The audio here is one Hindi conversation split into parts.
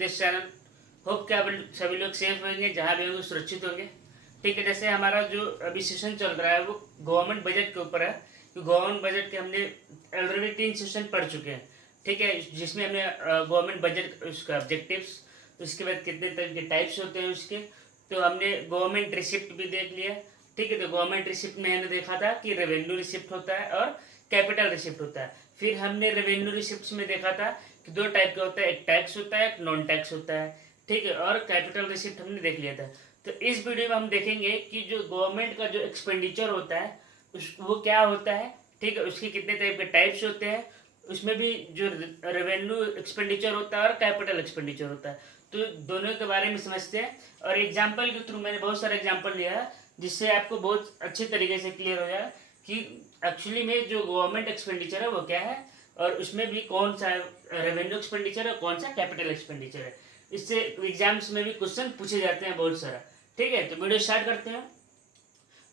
This channel. होप कि आप सभी लोग सेफ होंगे, जहाँ भी होंगे सुरक्षित होंगे। ठीक है, जैसे हमारा जो अभी सेशन चल रहा है वो गवर्नमेंट बजट के ऊपर है। तो गवर्नमेंट बजट के हमने ऑलरेडी 3 सेशन पढ़ चुके हैं। ठीक है, जिसमें हमने गवर्नमेंट बजट उसका ऑब्जेक्टिव्स, उसके बाद कितने तरह के टाइप्स होते हैं उसके, तो हमने गवर्नमेंट रिसिप्ट भी देख लिया। ठीक है, तो गवर्नमेंट रिसिप्ट में हमने देखा था कि रेवेन्यू रिसिप्ट होता है और कैपिटल रिसिप्ट होता है। फिर हमने रेवेन्यू रिसिप्ट में देखा था कि 2 टाइप का होता है, एक टैक्स होता है, एक नॉन टैक्स होता है। ठीक है, और कैपिटल रिसिप्ट हमने देख लिया था। तो इस वीडियो में हम देखेंगे कि जो गवर्नमेंट का जो एक्सपेंडिचर होता है वो क्या होता है। ठीक है, उसके कितने टाइप के टाइप्स होते हैं, उसमें भी जो रेवेन्यू एक्सपेंडिचर होता है और कैपिटल एक्सपेंडिचर होता है। तो दोनों के बारे में समझते हैं, और एग्जाम्पल के थ्रू मैंने बहुत सारे एग्जाम्पल लिया है जिससे आपको बहुत अच्छे तरीके से क्लियर हो जाए कि एक्चुअली में जो गवर्नमेंट एक्सपेंडिचर है वो क्या है, और उसमें भी कौन सा रेवेन्यू एक्सपेंडिचर है, कौन सा कैपिटल एक्सपेंडिचर है। इससे एग्जाम्स में भी क्वेश्चन पूछे जाते हैं बहुत सारा। ठीक है, तो वीडियो स्टार्ट करते हैं।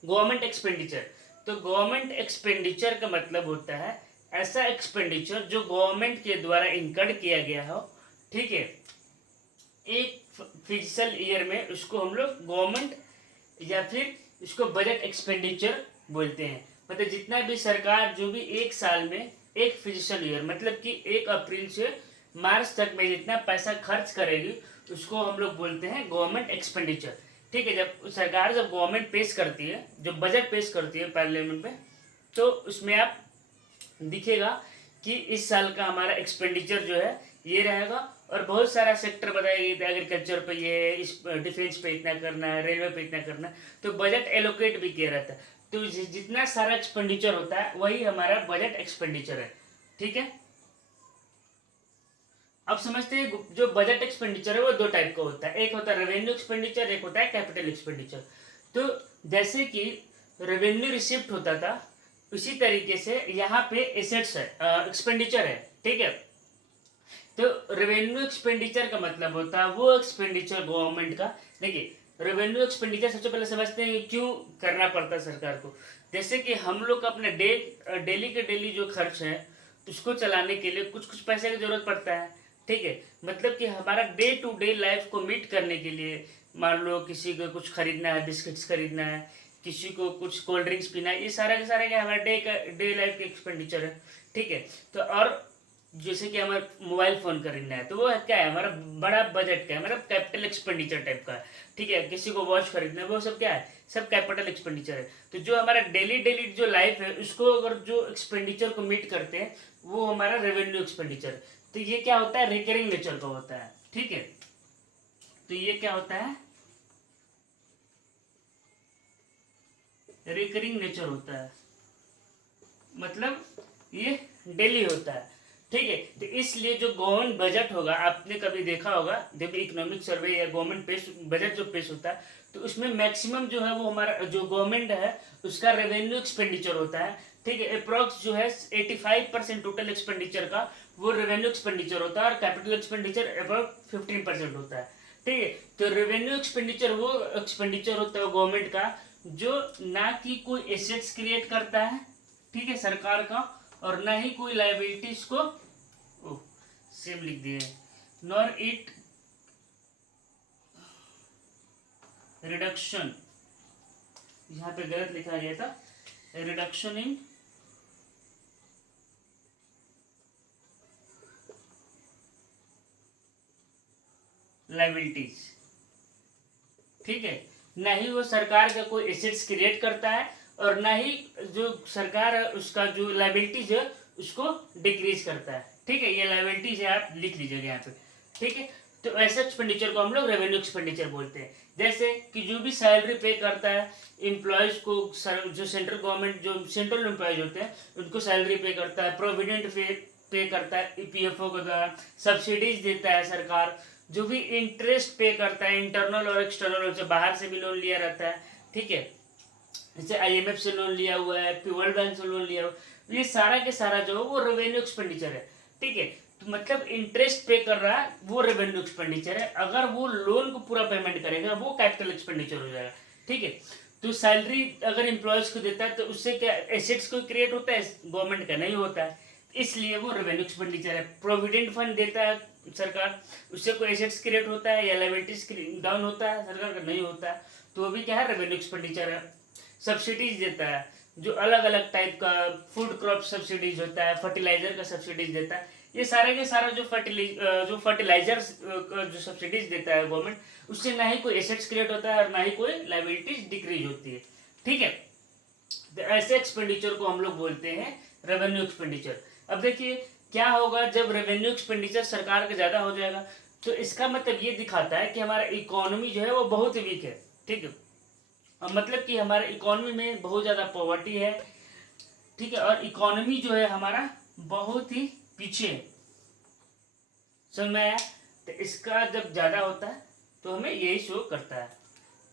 गवर्नमेंट एक्सपेंडिचर, तो गवर्नमेंट एक्सपेंडिचर का मतलब होता है ऐसा एक्सपेंडिचर जो गवर्नमेंट के द्वारा इनकर्ड किया गया हो। ठीक है, एक फिजिकल ईयर में उसको हम लोग गवर्नमेंट या फिर इसको बजट एक्सपेंडिचर बोलते हैं। मतलब जितना भी सरकार जो भी एक साल में एक फिजिकल ईयर मतलब कि 1 अप्रैल से मार्च तक में जितना पैसा खर्च करेगी उसको हम लोग बोलते हैं गवर्नमेंट एक्सपेंडिचर। ठीक है, जब सरकार जब गवर्नमेंट पेश करती है, जो बजट पेश करती है पार्लियामेंट में, तो उसमें आप दिखेगा कि इस साल का हमारा एक्सपेंडिचर जो है ये रहेगा, और बहुत सारा सेक्टर बताया गया, एग्रीकल्चर पे ये है, इस डिफेंस पे इतना करना है, रेलवे पे इतना करना है, तो बजट एलोकेट भी किया रहता है। तो जितना सारा एक्सपेंडिचर होता है वही हमारा बजट एक्सपेंडिचर है। ठीक है, अब समझते हैं जो बजट एक्सपेंडिचर है वो 2 टाइप का होता है, एक होता है रेवेन्यू एक्सपेंडिचर, एक होता है कैपिटल एक्सपेंडिचर। तो जैसे कि रेवेन्यू रिसिप्ट होता था, उसी तरीके से यहाँ पे एसेट्स है, एक्सपेंडिचर है। ठीक है, तो रेवेन्यू एक्सपेंडिचर का मतलब होता है वो एक्सपेंडिचर गवर्नमेंट का। देखिए, रेवेन्यू एक्सपेंडिचर सबसे पहले समझते हैं क्यों करना पड़ता है सरकार को। जैसे कि हम लोग अपने डेली के डेली जो खर्च है उसको चलाने के लिए कुछ कुछ पैसे की जरूरत पड़ता है। ठीक है, मतलब कि हमारा डे टू डे लाइफ को मीट करने के लिए, मान लो किसी को कुछ खरीदना है, बिस्किट्स खरीदना है, किसी को कुछ कोल्ड ड्रिंक्स पीना है, ये सारा का सारा क्या हमारा डे लाइफ का एक्सपेंडिचर है। ठीक है, तो और जैसे कि हमारा मोबाइल फ़ोन खरीदना है तो वो क्या है, हमारा बड़ा बजट का है, मतलब कैपिटल एक्सपेंडिचर टाइप का है। ठीक है, किसी को वॉच खरीदना है, वो सब क्या है, सब कैपिटल एक्सपेंडिचर है। तो जो हमारा डेली डेली जो लाइफ है उसको अगर जो एक्सपेंडिचर को मीट करते हैं वो हमारा रेवेन्यू एक्सपेंडिचर है। तो ये क्या होता है, रिकरिंग नेचर का होता है। ठीक है, तो ये क्या होता है, रिकरिंग नेचर होता है, मतलब ये डेली होता है। ठीक है, तो इसलिए जो गवर्नमेंट बजट होगा, आपने कभी देखा होगा जब इकोनॉमिक सर्वे या गवर्नमेंट पेश बजट जो पेश होता है तो उसमें मैक्सिमम जो है वो हमारा जो गवर्नमेंट है उसका रेवेन्यू एक्सपेंडिचर होता है। ठीक है, अप्रॉक्स जो है 85% टोटल एक्सपेंडिचर का वो रेवेन्यू एक्सपेंडिचर होता है, और कैपिटल एक्सपेंडिचर अबाउट 15% होता है। ठीक है, तो रेवेन्यू एक्सपेंडिचर वो एक्सपेंडिचर होता है गवर्नमेंट का जो ना कि कोई एसेट्स क्रिएट करता है, ठीक है, सरकार का, और ना ही कोई लाइबिलिटीज को सेम लिख दिए, नॉर इट रिडक्शन, यहाँ पे गलत लिखा गया था, रिडक्शन इन लाइबिलिटीज। ठीक है, ना ही वो सरकार का कोई एसेट्स क्रिएट करता है, और ना ही जो सरकार है उसका जो लाइबिलिटीज है उसको डिक्रीज करता है। ठीक है, ये लाइबिलिटीज है, आप लिख लीजिएगा यहाँ पे। ठीक है, तो ऐसे एक्सपेंडिचर को हम लोग रेवेन्यू एक्सपेंडिचर बोलते हैं। जैसे कि जो भी सैलरी पे करता है एम्प्लॉयज को, जो सेंट्रल गवर्नमेंट जो सेंट्रल एम्प्लॉयज होते हैं उनको सैलरी पे करता है, प्रोविडेंट पे करता है ईपीएफओ के द्वारा, सब्सिडीज देता है सरकार, जो भी इंटरेस्ट पे करता है इंटरनल और एक्सटर्नल, से बाहर से भी लोन लिया रहता है। ठीक है, जैसे आईएमएफ से लोन लिया हुआ है, वर्ल्ड बैंक से लोन लिया हुआ है, ये सारा के सारा जो है वो रेवेन्यू एक्सपेंडिचर है। ठीक है, तो मतलब इंटरेस्ट पे कर रहा है वो रेवेन्यू एक्सपेंडिचर है, अगर वो लोन को पूरा पेमेंट करेगा वो कैपिटल एक्सपेंडिचर हो जाएगा। ठीक है, तो सैलरी अगर एम्प्लॉयज को देता है तो उससे क्या एसेट्स को क्रिएट होता है, गवर्नमेंट का नहीं होता है, इसलिए वो रेवेन्यू एक्सपेंडिचर है। प्रोविडेंट फंड देता है सरकार, उससे कोई एसेट्स क्रिएट होता है या लायबिलिटीज डाउन होता है सरकार का, नहीं होता है, तो वो भी क्या है, रेवेन्यू एक्सपेंडिचर है। सब्सिडीज देता है, जो अलग अलग टाइप का फूड क्रॉप सब्सिडीज होता है, फर्टिलाइजर का सब्सिडीज देता है, ये सारे के सारा जो फर्टिलाइजर जो सब्सिडीज देता है गवर्नमेंट, उससे ना ही कोई एसेट्स क्रिएट होता है और ना ही कोई लायबिलिटीज डिक्रीज होती है। ठीक है, तो ऐसे एक्सपेंडिचर को हम लोग बोलते हैं रेवेन्यू एक्सपेंडिचर। अब देखिए क्या होगा जब रेवेन्यू एक्सपेंडिचर सरकार का ज़्यादा हो जाएगा, तो इसका मतलब ये दिखाता है कि हमारा इकोनॉमी जो है वो बहुत वीक है। ठीक है, मतलब कि हमारे इकोनॉमी में बहुत ज़्यादा पॉवर्टी है। ठीक है, और इकोनॉमी जो है हमारा बहुत ही पीछे है, समझ में आया? तो इसका जब ज़्यादा होता है तो हमें यही शो करता है।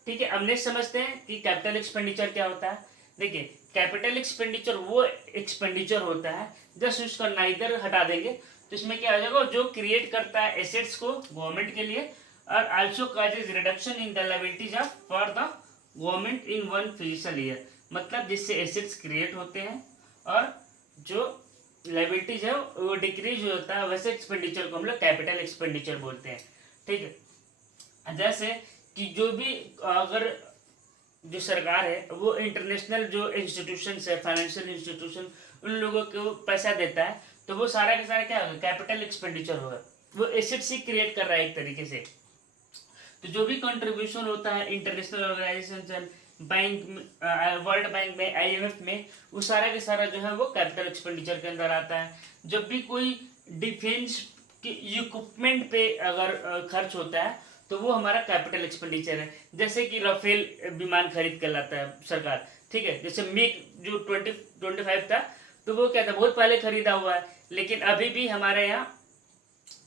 ठीक है, अब नेक्स्ट समझते हैं कि कैपिटल एक्सपेंडिचर क्या होता है। देखिए, कैपिटल एक्सपेंडिचर वो एक्सपेंडिचर होता है, जस्ट उसका नाइदर हटा देंगे तो इसमें क्या हो जाएगा, जो क्रिएट करता है एसेट्स को गवर्नमेंट के लिए, और also causes reduction in the liabilities of for the government in one physical year, मतलब जिससे एसेट्स क्रिएट होते हैं और जो लायबिलिटीज है वो डिक्रीज होता है, वैसे एक्सपेंडिचर को हम लोग कैपिटल एक्सपेंडिचर बोलते हैं। ठीक है, जैसे कि जो भी अगर जो सरकार है वो इंटरनेशनल जो इंस्टीट्यूशंस है, फाइनेंशियल इंस्टीट्यूशन, उन लोगों को पैसा देता है, तो वो सारा का सारा क्या होगा, कैपिटल एक्सपेंडिचर होगा, वो एसेट्स ही क्रिएट कर रहा है एक तरीके से। तो जो भी कंट्रीब्यूशन होता है international organisation, bank, world bank में, IMF में, वो सारा के सारा जो है वो कैपिटल एक्सपेंडिचर के अंदर आता है। जब भी कोई डिफेंस के इक्विपमेंट पे अगर खर्च होता है तो वो हमारा कैपिटल एक्सपेंडिचर है। जैसे कि राफेल विमान खरीद कर लाता है सरकार। ठीक है, जैसे मिग जो 2025 था, तो वो क्या था, बहुत पहले खरीदा हुआ है, लेकिन अभी भी हमारे यहाँ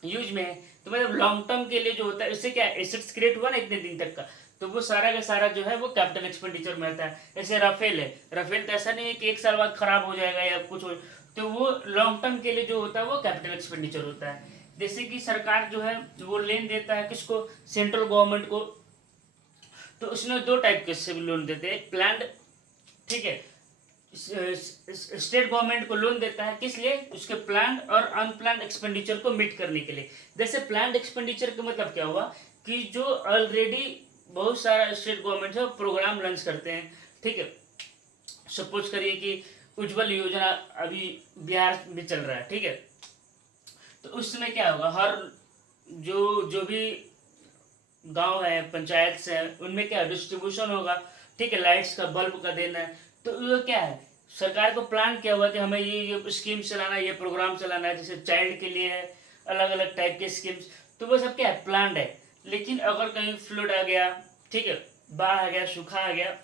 यूज में है। तो मतलब लॉन्ग टर्म के लिए जो होता है, उससे क्या एसेट्स क्रिएट हुआ ना इतने दिन तक का, तो वो सारा का सारा जो है वो कैपिटल एक्सपेंडिचर में आता है। जैसे राफेल है, राफेल तो ऐसा नहीं है कि 1 साल बाद खराब हो जाएगा या कुछ हो, तो वो लॉन्ग टर्म के लिए जो होता है वो कैपिटल एक्सपेंडिचर होता है। जैसे कि सरकार जो है वो लोन देता है किसको, सेंट्रल गवर्नमेंट को, तो उसमें 2 टाइप के से लोन देते हैं, प्लान्ड, ठीक है, स्टेट गवर्नमेंट को लोन देता है किस लिए, उसके प्लान और अनप्लान्ड एक्सपेंडिचर को मीट करने के लिए। जैसे प्लान्ड एक्सपेंडिचर का मतलब क्या हुआ कि जो ऑलरेडी बहुत सारा स्टेट गवर्नमेंट है प्रोग्राम लॉन्च करते हैं। ठीक है, सपोज करिए कि उज्ज्वल योजना अभी बिहार में चल रहा है। ठीक है, तो उस समय क्या होगा, हर जो भी गांव है, पंचायत से, उनमें क्या डिस्ट्रीब्यूशन होगा। ठीक है, लाइट्स का, बल्ब का देना है, तो ये क्या है, सरकार को प्लान किया हुआ कि हमें ये स्कीम चलाना है, ये प्रोग्राम चलाना है, जैसे चाइल्ड के लिए है अलग अलग टाइप के स्कीम्स, तो वो सब क्या है, प्लान्ड है। लेकिन अगर कहीं फ्लड आ गया, ठीक है, बाढ़ आ गया, सूखा आ गया,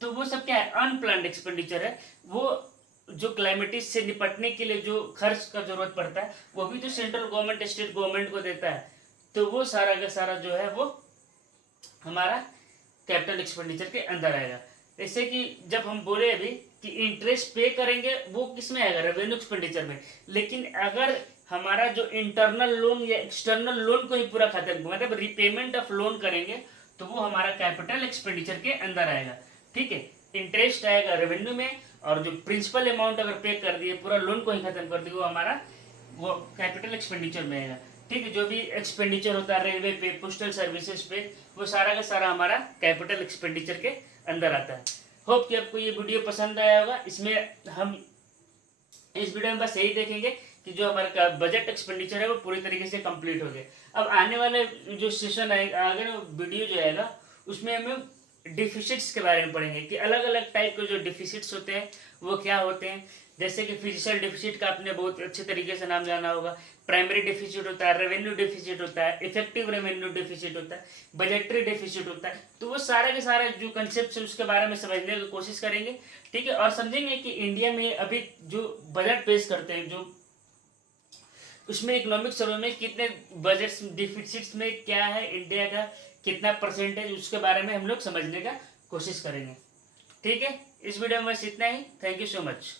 तो वो सब क्या है, अनप्लान्ड एक्सपेंडिचर है। वो जो क्लाइमेटिस से निपटने के लिए जो खर्च का जरूरत पड़ता है, वो भी तो सेंट्रल गवर्नमेंट स्टेट गवर्नमेंट को देता है, तो वो सारा का सारा जो है वो हमारा कैपिटल एक्सपेंडिचर के अंदर आएगा। जैसे कि जब हम बोले अभी कि इंटरेस्ट पे करेंगे, वो किस में आएगा, रेवेन्यू एक्सपेंडिचर में। लेकिन अगर हमारा जो इंटरनल लोन या एक्सटर्नल लोन को ही पूरा खत्म, मतलब रिपेमेंट ऑफ लोन करेंगे, तो वो हमारा कैपिटल एक्सपेंडिचर के अंदर आएगा। ठीक है, इंटरेस्ट आएगा रेवेन्यू में, और जो प्रिंसिपल अमाउंट अगर पे कर दिए, पूरा लोन को ही खत्म कर दिए, वो हमारा वो कैपिटल एक्सपेंडिचर में आएगा। ठीक है, जो भी एक्सपेंडिचर होता है रेलवे पे, पोस्टल सर्विसेज पे, वो सारा का सारा हमारा कैपिटल एक्सपेंडिचर के अंदर आता है। होप कि आपको ये वीडियो पसंद आया होगा। इसमें हम इस वीडियो में बस यही देखेंगे कि जो हमारा बजट एक्सपेंडिचर है वो पूरी तरीके से कंप्लीट हो गया। अब आने वाले जो सेशन आएगा, आगे वीडियो जो आएगा, उसमें हमें डिफिसिट्स के बारे में पढ़ेंगे कि अलग अलग टाइप के जो डिफिसिट्स होते हैं वो क्या होते हैं। जैसे कि फिजिकल डिफिसिट का आपने बहुत अच्छे तरीके से नाम जाना होगा। प्राइमरी डिफिसिट होता है, रेवेन्यू डिफिसिट होता है, इफेक्टिव रेवेन्यू डिफिसिट होता है, बजटरी डिफिसिट होता है। तो वो सारे के सारे जो कंसेप्ट है उसके बारे में समझने की कोशिश करेंगे। ठीक है, और समझेंगे कि इंडिया में अभी जो बजट पेश करते हैं, जो उसमें इकोनॉमिक सर्वे में कितने बजट डिफिसिट्स में क्या है, इंडिया का कितना परसेंटेज, उसके बारे में हम लोग समझने का कोशिश करेंगे। ठीक है, इस वीडियो में बस इतना ही। Thank you so much.